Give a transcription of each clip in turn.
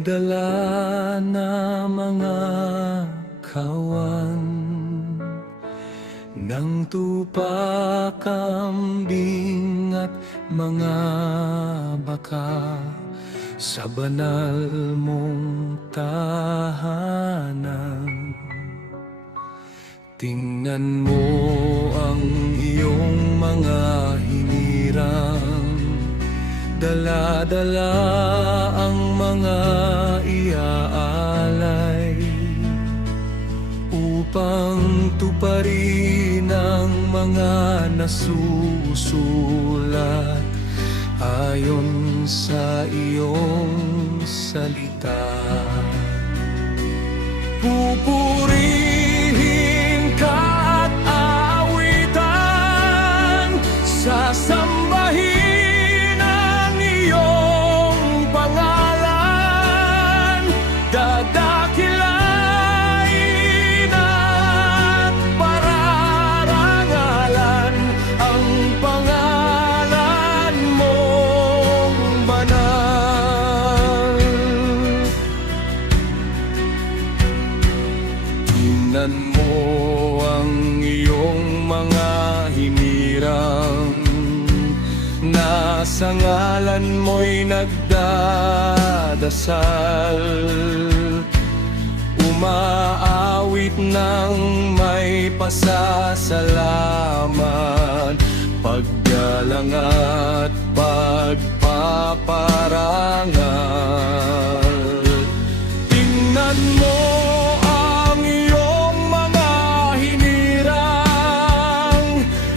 dala na mga kawan ng tupa, kambing at mga baka sa banal mong tahanan. Tingnan mo ang iyong mga hinirang, dala-dala ang mga iaalay upang tuparin ang mga nasusulat ayon sa iyong salita. Pupurihin ka at aawitan, sasambahin ang iyong pangalan, dadakilain at pararangalan ang pangalan mong banal. Tingnan mo ang iyong mga hinirang, nasa ngalan mo'y nagdadasal, umaawit ng may pasasalamat, paggalang at pagpaparangal. Tingnan mo ang iyong mga hinirang,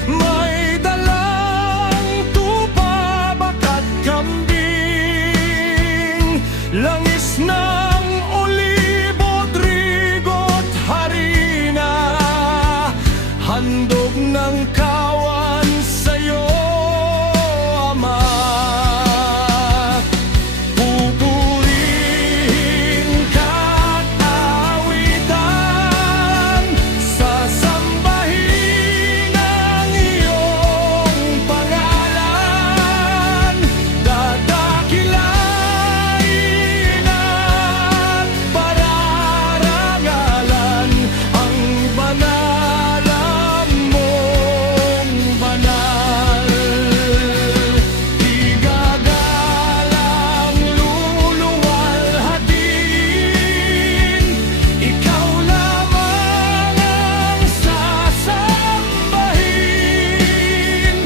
may dalang tupa, bakat, kambing, langis ng olibo, trigo't harina, handog ng kawan sa'yo, Ama. Pupurihin ka at aawitan, sasambahin ang iyong pangalan, dadakilain at pararangalan ang banalan mong banal. Igagalang luluwalhatin, ikaw lamang ang sasambahin,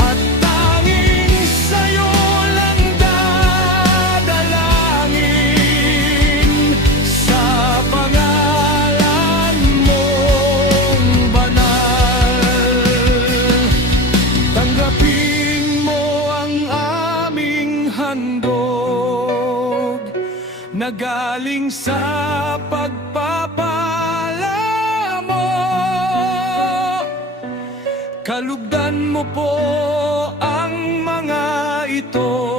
at tanging sa'yo lang dadalangin, sa pangalan mong banal. Tanggapin mo ang aming handog na galing sa pagpapala mo. Kalugdan mo po ang mga ito.